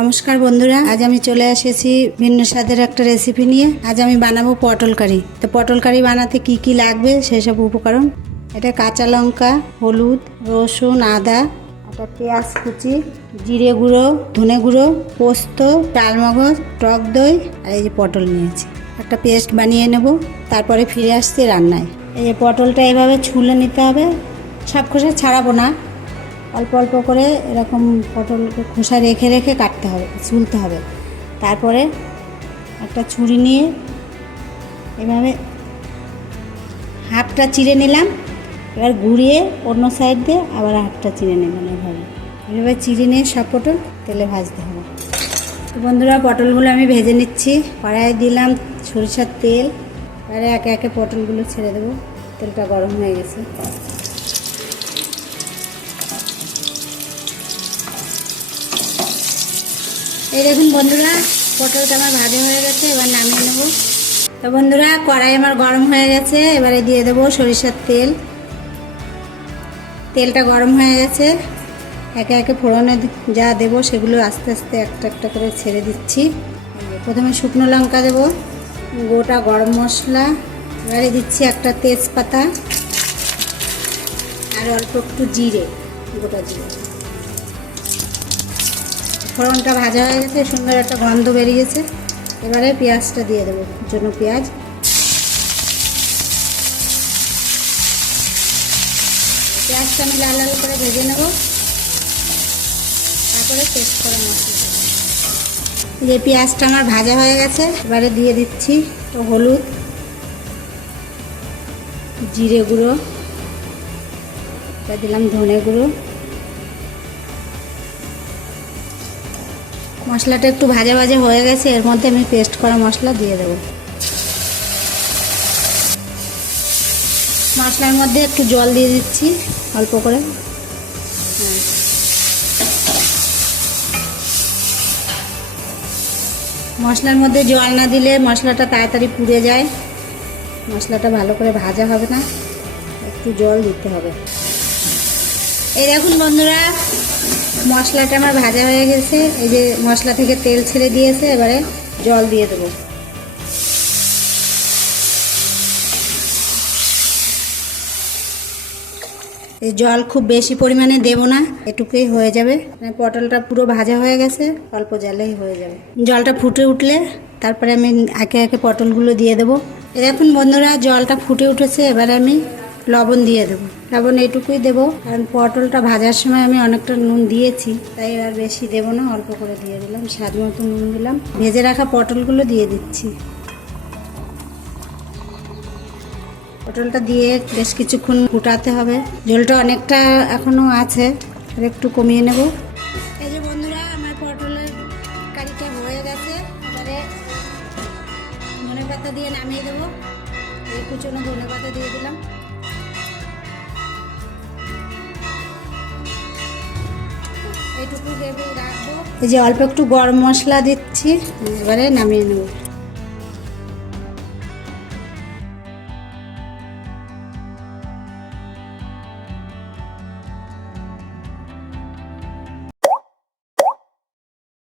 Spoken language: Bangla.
নমস্কার বন্ধুরা, আজ আমি চলে এসেছি ভিন্ন স্বাদের একটা রেসিপি নিয়ে। আজ আমি বানাবো পটল কারি। তো পটল কারি বানাতে কি কি লাগবে সেসব উপকরণ: এটা কাঁচা লঙ্কা, হলুদ, রসুন, আদা, একটা পেঁয়াজ কুচি, জিরে গুঁড়ো, ধনে গুঁড়ো, পোস্ত, চালমগজ, টক দই, আর এই যে পটল নিয়েছি। একটা পেস্ট বানিয়ে নেব, তারপরে ফিরে আসছি রান্নায়। এই যে পটলটা এভাবে ছুলে নিতে হবে, সব খোসা ছাড়াবো না, অল্প অল্প করে এরকম পটলকে খোসা রেখে রেখে কাটতে হবে, ছুলতে হবে। তারপরে একটা ছুরি নিয়ে এভাবে হাফটা চিড়ে নিলাম, এবার ঘুরিয়ে অন্য সাইড দিয়ে আবার হাফটা চিড়ে নিলাম। এভাবে চিড়ে নিয়ে সব পটল তেলে ভাজতে হবে। তো বন্ধুরা, পটলগুলো আমি ভেজে নিচ্ছি। কড়াইয়ে দিলাম সরিষার তেল, এবারে একে একে পটলগুলো ছেড়ে দেবো। তেলটা গরম হয়ে গেছে। এই দেখুন বন্ধুরা, পটলটা আমার ভাজা হয়ে গেছে, এবার নামিয়ে নেব। তো বন্ধুরা, কড়াই আমার গরম হয়ে গেছে, এবারে দিয়ে দেবো সরিষার তেল। তেলটা গরম হয়ে গেছে, একে একে ফোড়নে যা দেবো সেগুলো আস্তে আস্তে একটা একটা করে ছেড়ে দিচ্ছি। প্রথমে শুকনো লঙ্কা দেবো, গোটা গরম মশলা, এবারে দিচ্ছি একটা তেজপাতা আর অল্প একটু জিরে, গোটা জিরে। ফোড়নটা ভাজা হয়ে গেছে, সুন্দর একটা গন্ধ বেরিয়েছে। এবারে পেঁয়াজটা দিয়ে দেবো, জন্য পেঁয়াজ। পেঁয়াজটা আমি লাল লাল করে ভেজে নেব, তারপরে পেস্ট করা মশলা। যে পেঁয়াজটা আমার ভাজা হয়ে গেছে, এবারে দিয়ে দিচ্ছি হলুদ, জিরে গুঁড়ো, দিলাম ধনে গুঁড়ো। মশলাটা একটু ভাজা ভাজা হয়ে গেছে, এর মধ্যে আমি পেস্ট করা মশলা দিয়ে দেবো। মশলার মধ্যে একটু জল দিয়ে দিচ্ছি অল্প করে। মশলার মধ্যে জল না দিলে মশলাটা তাড়াতাড়ি পুড়ে যায়, মশলাটা ভালো করে ভাজা হবে না, একটু জল দিতে হবে। এই দেখুন বন্ধুরা, মশলাটা আমার ভাজা হয়ে গেছে। এই যে মশলা থেকে তেল ছেড়ে দিয়েছে, এবারে জল দিয়ে দেবো। এই জল খুব বেশি পরিমাণে দেব না, এটুকুই হয়ে যাবে। পটলটা পুরো ভাজা হয়ে গেছে, অল্প জলেই হয়ে যাবে। জলটা ফুটে উঠলে তারপরে আমি একে একে পটলগুলো দিয়ে দেবো। দেখুন বন্ধুরা, জলটা ফুটে উঠেছে, এবারে আমি লবণ দিয়ে দেবো। লবণ এইটুকুই দেবো, কারণ পটলটা ভাজার সময় আমি অনেকটা নুন দিয়েছি, তাই আর বেশি দেবো না, অল্প করে দিয়ে দিলাম। স্বাদ মতো নুন দিলাম। ভেজে রাখা পটলগুলো দিয়ে দিচ্ছি। পটলটা দিয়ে বেশ কিছুক্ষণ ফুটাতে হবে। ঝোলটা অনেকটা এখনও আছে, আর একটু কমিয়ে নেব। এই যে বন্ধুরা, আমার পটলের কারিটা হয়ে গেছে। এবারে ধনে পাতা দিয়ে নামিয়ে দেবো। এই কুচনো ধনে পাতা দিয়ে দিলাম। এইটুকু ভেবে রাখবো। এই যে অল্প একটু গরম মশলা দিচ্ছি, এবারে নামিয়ে নেব।